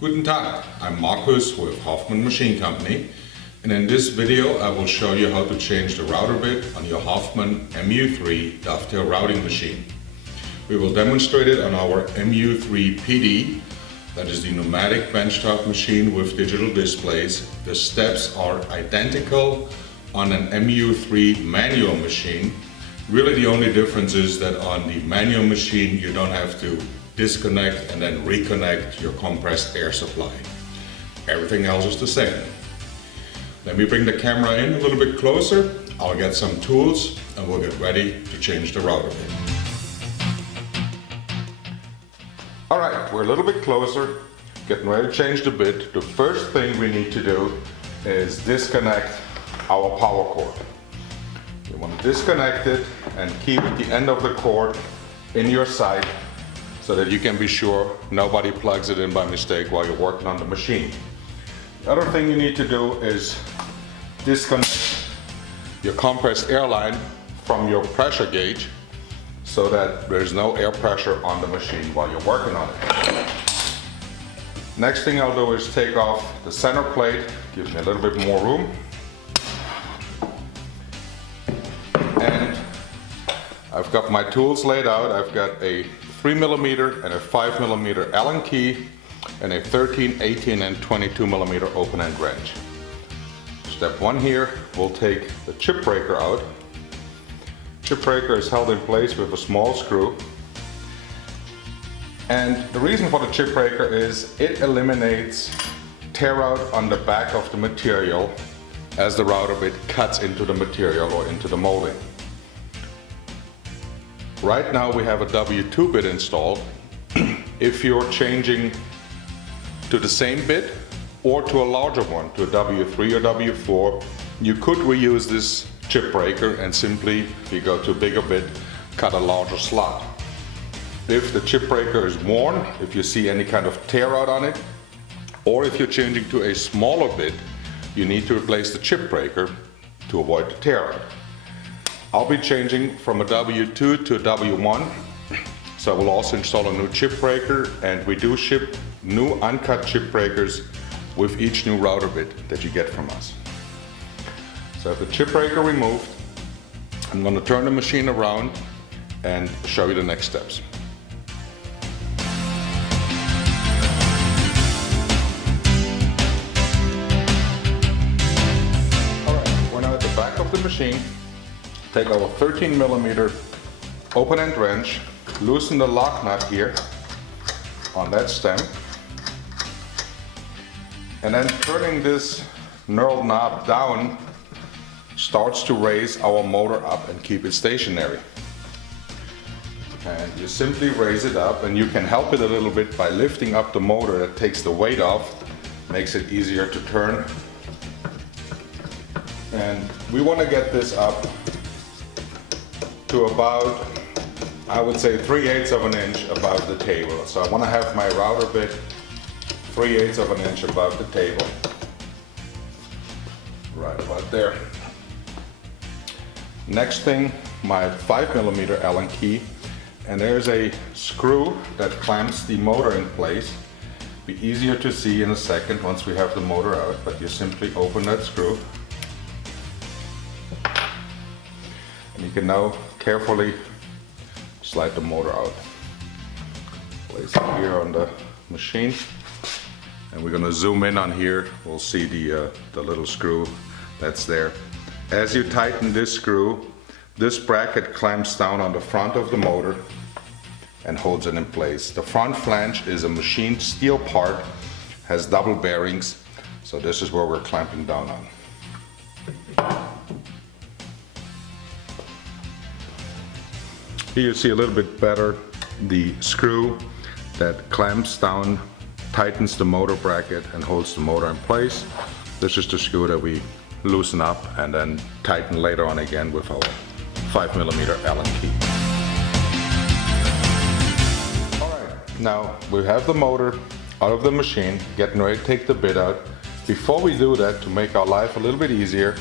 Guten Tag, I'm Markus with Hoffmann Machine Company, and in this video I will show you how to change the router bit on your Hoffmann MU3 dovetail routing machine. We will demonstrate it on our MU3-PD, that is the pneumatic benchtop machine with digital displays. The steps are identical on an MU3 manual machine. Really the only difference is that on the manual machine you don't have to disconnect and then reconnect your compressed air supply. Everything else is the same. Let me bring the camera in a little bit closer. I'll get some tools and we'll get ready to change the router bit. Alright, we're a little bit closer, getting ready to change the bit. The first thing we need to do is disconnect our power cord. You want to disconnect it and keep the end of the cord in your sight so that you can be sure nobody plugs it in by mistake while you're working on the machine. The other thing you need to do is disconnect your compressed air line from your pressure gauge so that there's no air pressure on the machine while you're working on it. Next thing I'll do is take off the center plate, gives me a little bit more room. And I've got my tools laid out. I've got a 3mm and a 5mm Allen key and a 13, 18 and 22mm open end wrench. Step one here, we'll take the chip breaker out. Chip breaker is held in place with a small screw. And the reason for the chip breaker is it eliminates tear out on the back of the material as the router bit cuts into the material or into the molding. Right now we have a W2 bit installed. If you're changing to the same bit or to a larger one, to a W3 or W4, you could reuse this chip breaker and simply, if you go to a bigger bit, cut a larger slot. If the chip breaker is worn, if you see any kind of tear out on it, or if you're changing to a smaller bit, you need to replace the chip breaker to avoid the tear out. I'll be changing from a W2 to a W1, so I will also install a new chip breaker, and we do ship new uncut chip breakers with each new router bit that you get from us. So I have the chip breaker removed. I'm going to turn the machine around and show you the next steps. Alright, we're now at the back of the machine. Take our 13mm open end wrench, loosen the lock nut here on that stem, and then turning this knurled knob down starts to raise our motor up and keep it stationary. And you simply raise it up, and you can help it a little bit by lifting up the motor. That takes the weight off, makes it easier to turn. And we want to get this up to about, I would say, 3/8 of an inch above the table. So I want to have my router bit 3/8 of an inch above the table. Right about there. Next thing, my 5mm Allen key, and there's a screw that clamps the motor in place. Be easier to see in a second once we have the motor out, but you simply open that screw. And you can now carefully slide the motor out. Place it here on the machine. And we're going to zoom in on here. We'll see the little screw that's there. As you tighten this screw, this bracket clamps down on the front of the motor and holds it in place. The front flange is a machined steel part, has double bearings, so this is where we're clamping down on. Here you see a little bit better the screw that clamps down, tightens the motor bracket and holds the motor in place. This is the screw that we loosen up and then tighten later on again with our 5mm Allen key. Alright, now we have the motor out of the machine, getting ready to take the bit out. Before we do that, to make our life a little bit easier,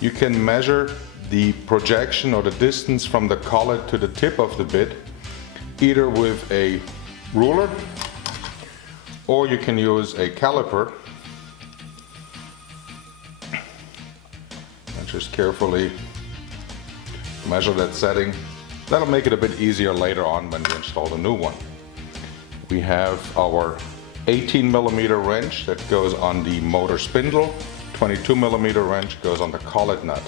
you can measure the projection or the distance from the collet to the tip of the bit, either with a ruler or you can use a caliper and just carefully measure that setting. That'll make it a bit easier later on when you install the new one. We have our 18mm wrench that goes on the motor spindle, 22mm wrench goes on the collet nut.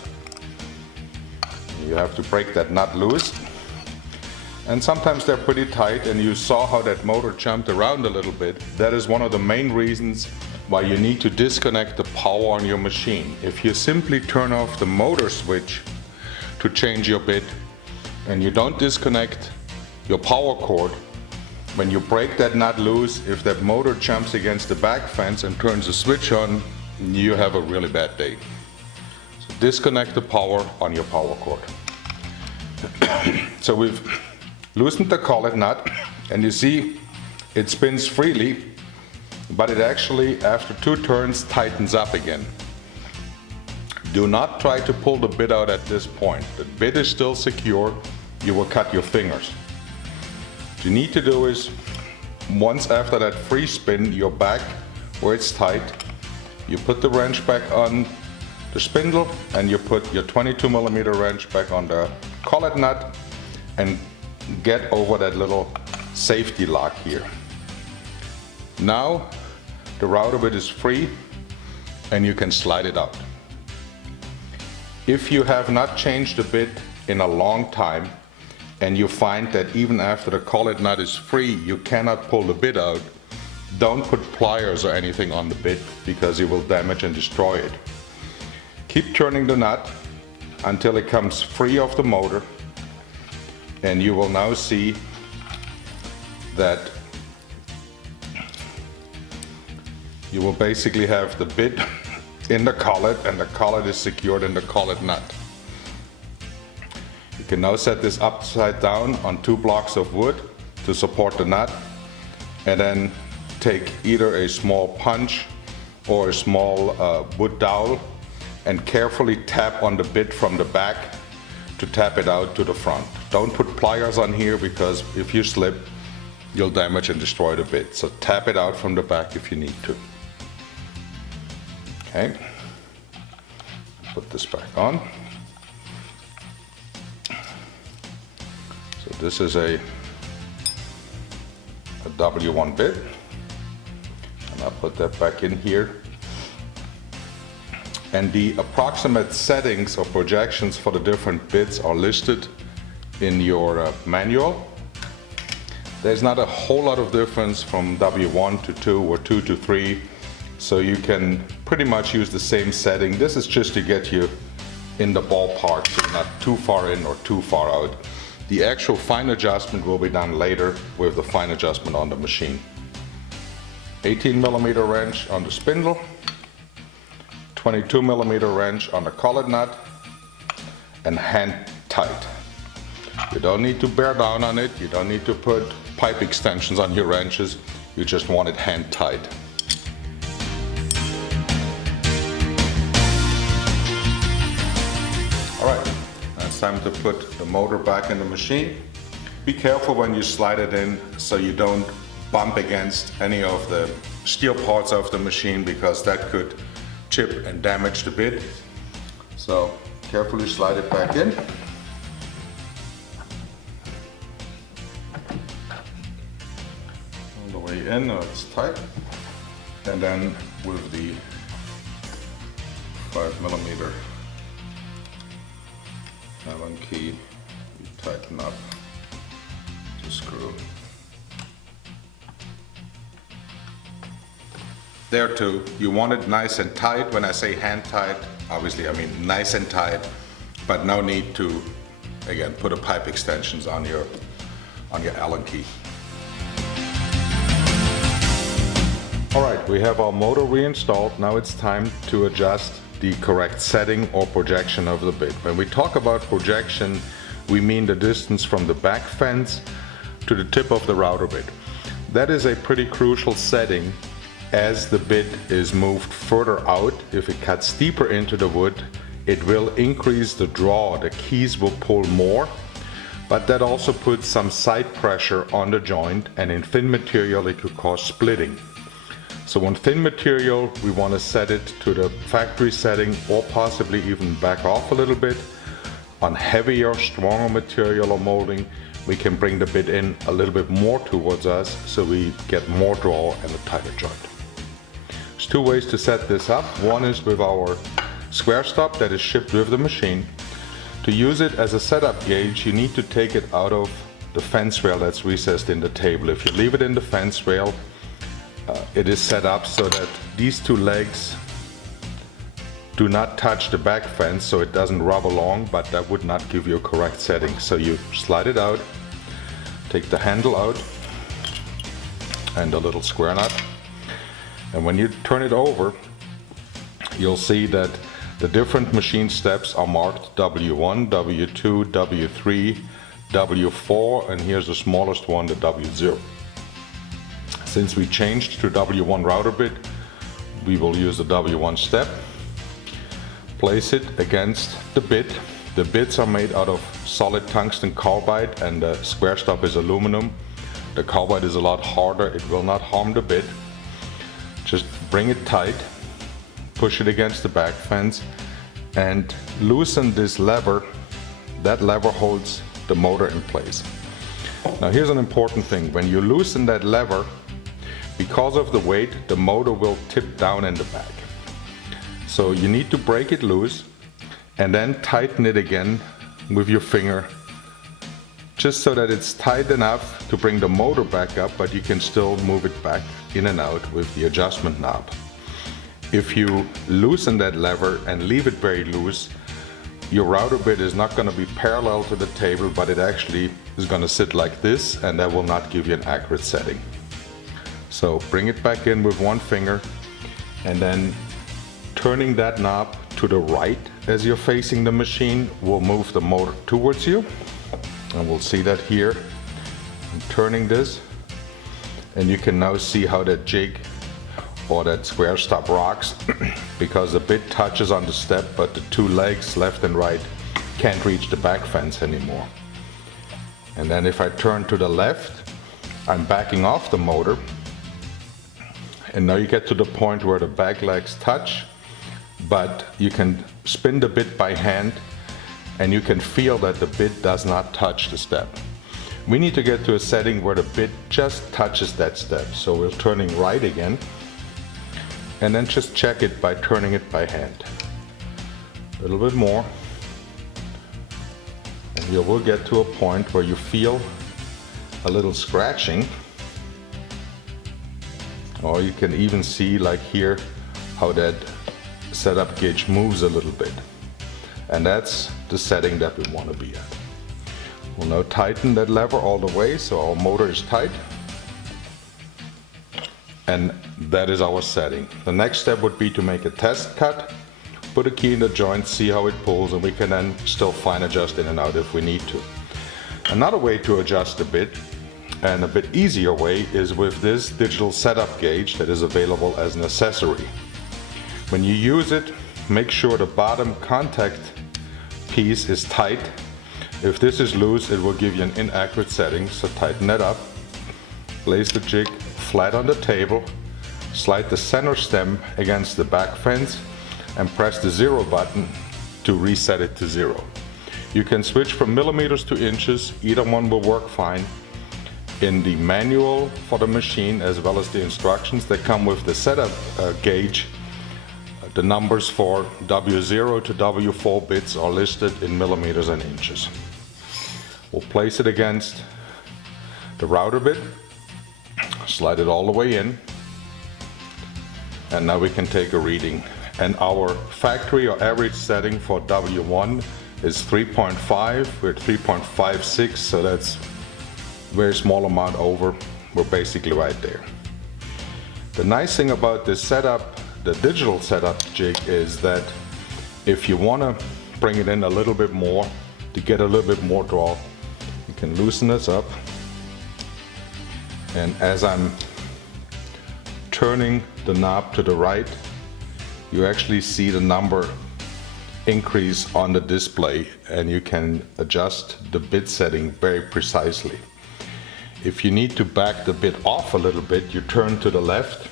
You have to break that nut loose, and sometimes they're pretty tight, and you saw how that motor jumped around a little bit. That is one of the main reasons why you need to disconnect the power on your machine. If you simply turn off the motor switch to change your bit and you don't disconnect your power cord, when you break that nut loose, if that motor jumps against the back fence and turns the switch on, you have a really bad day. So disconnect the power on your power cord. So we've loosened the collet nut, and you see it spins freely, but it actually after 2 turns tightens up again. Do not try to pull the bit out at this point. The bit is still secure. You will cut your fingers. What you need to do is, once after that free spin, you're back where it's tight. You put the wrench back on the spindle, and you put your 22mm wrench back on the collet nut, and get over that little safety lock here. Now the router bit is free and you can slide it out. If you have not changed the bit in a long time and you find that even after the collet nut is free you cannot pull the bit out, don't put pliers or anything on the bit because you will damage and destroy it. Keep turning the nut until it comes free of the motor, and you will now see that you will basically have the bit in the collet, and the collet is secured in the collet nut. You can now set this upside down on 2 blocks of wood to support the nut, and then take either a small punch or a small wood dowel and carefully tap on the bit from the back to tap it out to the front. Don't put pliers on here because if you slip, you'll damage and destroy the bit. So tap it out from the back if you need to. Okay, put this back on. So this is a W1 bit, and I'll put that back in here. And the approximate settings or projections for the different bits are listed in your manual. There's not a whole lot of difference from W1 to 2 or 2 to 3, so you can pretty much use the same setting. This is just to get you in the ballpark, so you're not too far in or too far out. The actual fine adjustment will be done later with the fine adjustment on the machine. 18mm wrench on the spindle, 22mm wrench on the collet nut, and hand tight. You don't need to bear down on it, you don't need to put pipe extensions on your wrenches, you just want it hand tight. Alright, now it's time to put the motor back in the machine. Be careful when you slide it in so you don't bump against any of the steel parts of the machine, because that could chip and damage the bit. So carefully slide it back in. All the way in, now it's tight. And then with the 5mm Allen key, you tighten up the screw. There too, you want it nice and tight. When I say hand tight, obviously I mean nice and tight, but no need to, again, put a pipe extensions on your Allen key. Alright, we have our motor reinstalled. Now it's time to adjust the correct setting or projection of the bit. When we talk about projection, we mean the distance from the back fence to the tip of the router bit. That is a pretty crucial setting. As the bit is moved further out, if it cuts deeper into the wood, it will increase the draw. The keys will pull more, but that also puts some side pressure on the joint, and in thin material it could cause splitting. So on thin material, we want to set it to the factory setting or possibly even back off a little bit. On heavier, stronger material or molding, we can bring the bit in a little bit more towards us so we get more draw and a tighter joint. There's two ways to set this up. One is with our square stop that is shipped with the machine. To use it as a setup gauge, you need to take it out of the fence rail that's recessed in the table. If you leave it in the fence rail, it is set up so that these two legs do not touch the back fence, so it doesn't rub along, but that would not give you a correct setting. So you slide it out, take the handle out and the little square nut, and when you turn it over, you'll see that the different machine steps are marked W1, W2, W3, W4, and here's the smallest one, the W0. Since we changed to W1 router bit, we will use the W1 step. Place it against the bit. The bits are made out of solid tungsten carbide and the square stop is aluminum. The carbide is a lot harder, it will not harm the bit. Just bring it tight, push it against the back fence and loosen this lever. That lever holds the motor in place. Now here's an important thing. When you loosen that lever, because of the weight, the motor will tip down in the back. So you need to break it loose and then tighten it again with your finger, just so that it's tight enough to bring the motor back up, but you can still move it back in and out with the adjustment knob. If you loosen that lever and leave it very loose, your router bit is not going to be parallel to the table, but it actually is going to sit like this, and that will not give you an accurate setting. So bring it back in with one finger and then turning that knob to the right as you're facing the machine will move the motor towards you. And we'll see that here. I'm turning this and you can now see how that jig or that square stop rocks because the bit touches on the step, but the two legs left and right can't reach the back fence anymore. And then if I turn to the left, I'm backing off the motor. And now you get to the point where the back legs touch, but you can spin the bit by hand and you can feel that the bit does not touch the step. We need to get to a setting where the bit just touches that step. So we're turning right again and then just check it by turning it by hand. A little bit more. And you will get to a point where you feel a little scratching. Or you can even see, like here, how that setup gauge moves a little bit. And that's the setting that we want to be at. We'll now tighten that lever all the way so our motor is tight. And that is our setting. The next step would be to make a test cut, put a key in the joint, see how it pulls, and we can then still fine adjust in and out if we need to. Another way to adjust the bit, and a bit easier way, is with this digital setup gauge that is available as an accessory. When you use it, make sure the bottom contact piece is tight. If this is loose, it will give you an inaccurate setting, so tighten that up. Place the jig flat on the table, slide the center stem against the back fence and press the 0 button to reset it to 0. You can switch from millimeters to inches, either one will work fine. In the manual for the machine, as well as the instructions that come with the setup gauge, the numbers for W0 to W4 bits are listed in millimeters and inches. We'll place it against the router bit, slide it all the way in, and now we can take a reading. And our factory or average setting for W1 is 3.5, we're at 3.56, so that's very small amount over. We're basically right there. The nice thing about this setup, the digital setup jig, is that if you want to bring it in a little bit more to get a little bit more draw, you can loosen this up, and as I'm turning the knob to the right, you actually see the number increase on the display, and you can adjust the bit setting very precisely. If you need to back the bit off a little bit, you turn to the left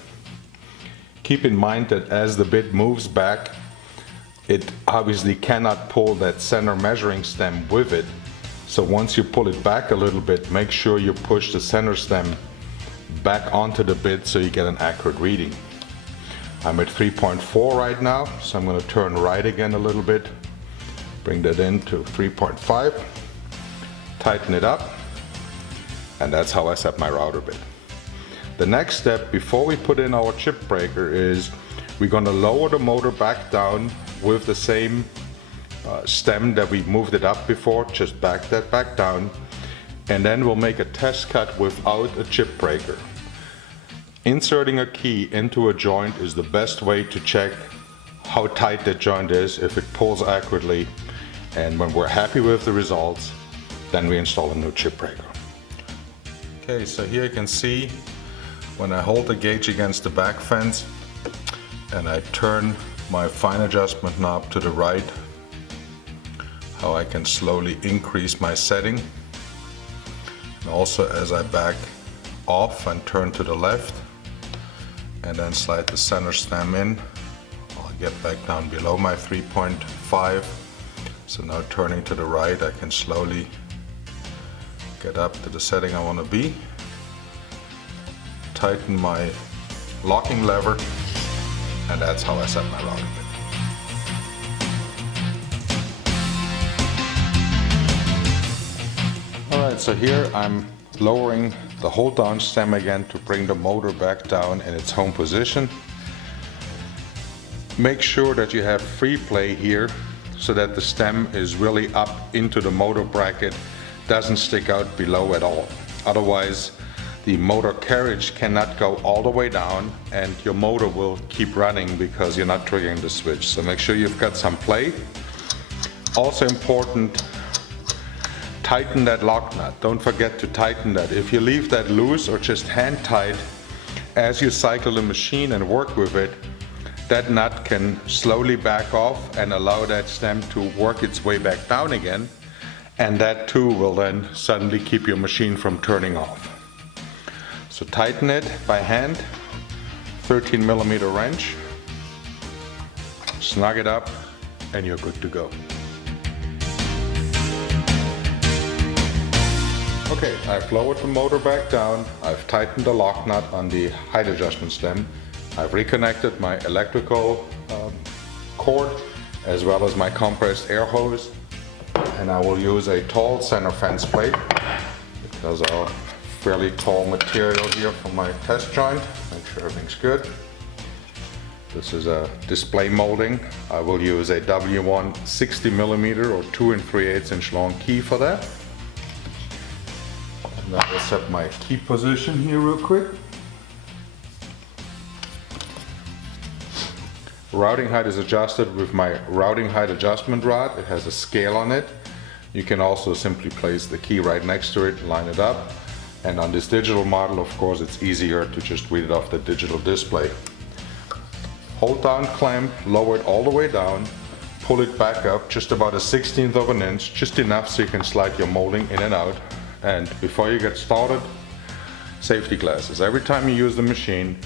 Keep in mind that as the bit moves back, it obviously cannot pull that center measuring stem with it. So once you pull it back a little bit, make sure you push the center stem back onto the bit so you get an accurate reading. I'm at 3.4 right now, so I'm going to turn right again a little bit, bring that in to 3.5, tighten it up, and that's how I set my router bit. The next step before we put in our chip breaker is we're going to lower the motor back down with the same stem that we moved it up before, just back that back down, and then we'll make a test cut without a chip breaker. Inserting a key into a joint is the best way to check how tight that joint is, if it pulls accurately, and when we're happy with the results, then we install a new chip breaker. Okay, so here you can see when I hold the gauge against the back fence and I turn my fine adjustment knob to the right, how I can slowly increase my setting. And also as I back off and turn to the left and then slide the center stem in, I'll get back down below my 3.5. So now turning to the right, I can slowly get up to the setting I want to be. Tighten my locking lever, and that's how I set my router bit. Alright, so here I'm lowering the hold down stem again to bring the motor back down in its home position. Make sure that you have free play here so that the stem is really up into the motor bracket, doesn't stick out below at all. Otherwise the motor carriage cannot go all the way down and your motor will keep running because you're not triggering the switch. So make sure you've got some play. Also important, tighten that lock nut. Don't forget to tighten that. If you leave that loose or just hand tight, as you cycle the machine and work with it, that nut can slowly back off and allow that stem to work its way back down again, and that too will then suddenly keep your machine from turning off. So tighten it by hand, 13mm wrench, snug it up, and you're good to go. Okay, I've lowered the motor back down, I've tightened the lock nut on the height adjustment stem, I've reconnected my electrical cord as well as my compressed air hose, and I will use a tall center fence plate because our fairly tall material here for my test joint. Make sure everything's good. This is a display molding. I will use a W1 60mm or 2 3/8 inch long key for that. And I will set my key position here real quick. Routing height is adjusted with my routing height adjustment rod. It has a scale on it. You can also simply place the key right next to it, line it up. And on this digital model, of course, it's easier to just read it off the digital display. Hold down clamp, lower it all the way down, pull it back up just about a 1/16 of an inch, just enough so you can slide your molding in and out. And before you get started, safety glasses. Every time you use the machine,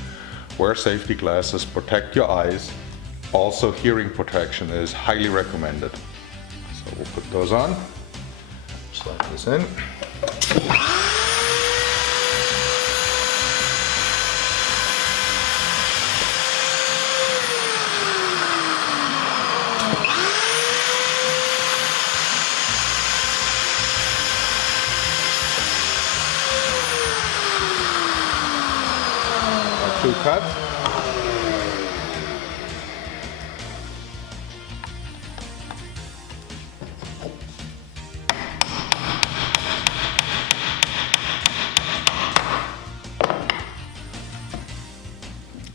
wear safety glasses, protect your eyes. Also, hearing protection is highly recommended. So we'll put those on, slide this in. Two cuts.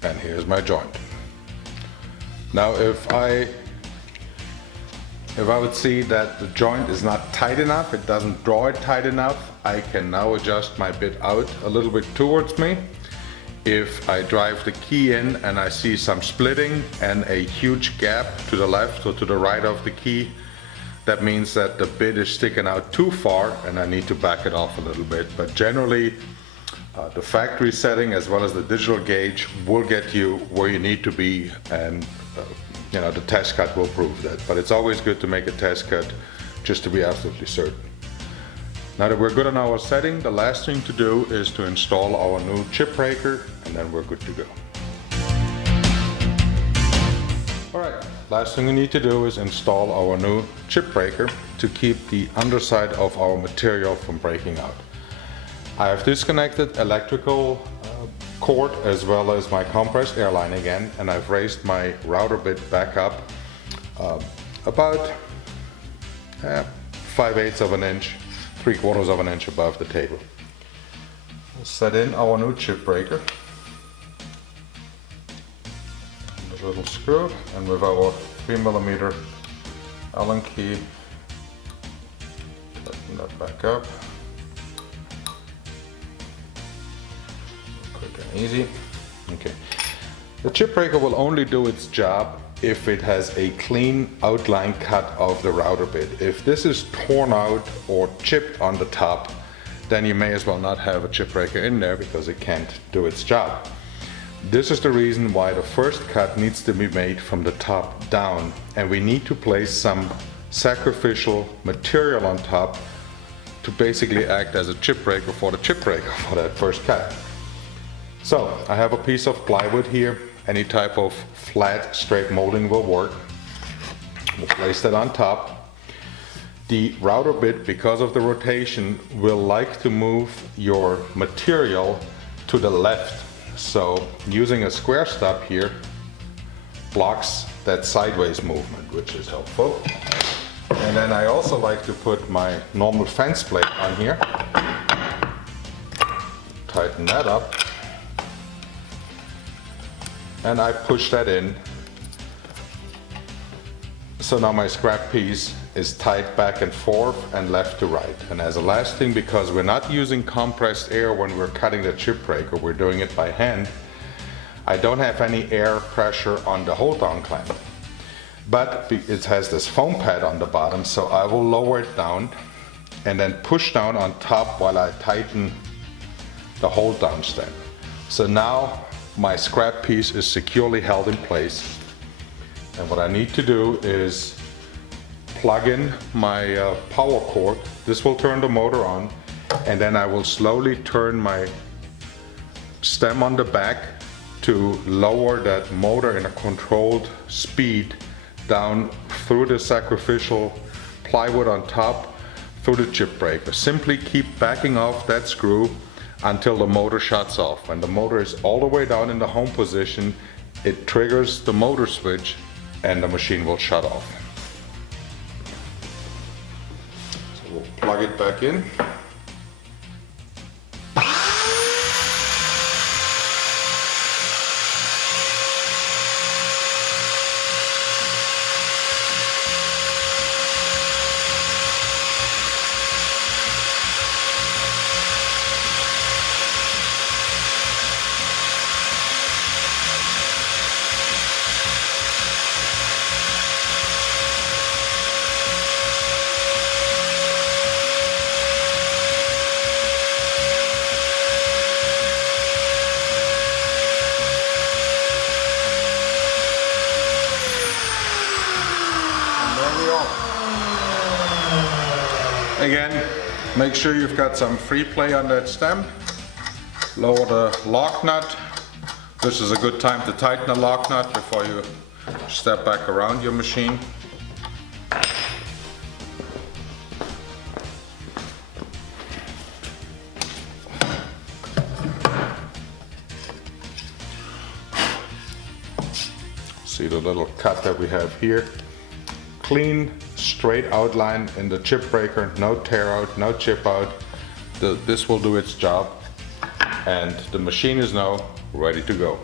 And here's my joint. Now if I would see that the joint is not tight enough, it doesn't draw it tight enough, I can now adjust my bit out a little bit towards me. If I drive the key in and I see some splitting and a huge gap to the left or to the right of the key, that means that the bit is sticking out too far and I need to back it off a little bit. But generally, The factory setting as well as the digital gauge will get you where you need to be, and the test cut will prove that. But it's always good to make a test cut just to be absolutely certain. Now that we're good on our setting, the last thing to do is to install our new chip breaker, and then we're good to go. Alright, last thing we need to do is install our new chip breaker to keep the underside of our material from breaking out. I have disconnected electrical cord as well as my compressed air line again, and I've raised my router bit back up about 5/8 of an inch, 3/4 of an inch above the table. We'll set in our new chip breaker. A little screw, and with our 3mm Allen key, tighten that back up. Quick and easy. Okay. The chip breaker will only do its job if it has a clean outline cut of the router bit. If this is torn out or chipped on the top, then you may as well not have a chip breaker in there because it can't do its job. This is the reason why the first cut needs to be made from the top down, and we need to place some sacrificial material on top to basically act as a chip breaker for the chip breaker for that first cut. So I have a piece of plywood here. Any type of flat straight molding will work. We'll place that on top. The router bit, because of the rotation, will like to move your material to the left. So using a square stop here blocks that sideways movement, which is helpful. And then I also like to put my normal fence plate on here. Tighten that up. And I push that in. So now my scrap piece is tied back and forth and left to right. And as a last thing, because we're not using compressed air when we're cutting the chip breaker, we're doing it by hand, I don't have any air pressure on the hold down clamp. But it has this foam pad on the bottom, so I will lower it down and then push down on top while I tighten the hold down stem. So now my scrap piece is securely held in place, and what I need to do is plug in my power cord. This will turn the motor on, and then I will slowly turn my stem on the back to lower that motor in a controlled speed down through the sacrificial plywood on top through the chip breaker. Simply keep backing off that screw until the motor shuts off. When the motor is all the way down in the home position, it triggers the motor switch and the machine will shut off. So we'll plug it back in. Again, make sure you've got some free play on that stem. Lower the lock nut. This is a good time to tighten the lock nut before you step back around your machine. See the little cut that we have here. Clean, straight outline in the chip breaker, no tear out, no chip out. This will do its job, and the machine is now ready to go.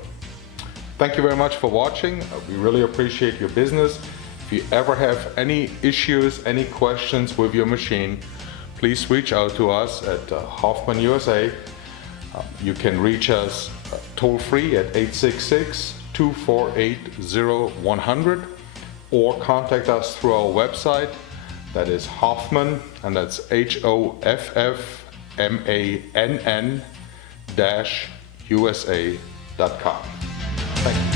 Thank you very much for watching. We really appreciate your business. If you ever have any issues, any questions with your machine, please reach out to us at Hoffmann USA. You can reach us toll free at 866-248-0100. or contact us through our website, that is Hoffmann, and that's HOFFMANN Hoffman-USA.com. Thank you.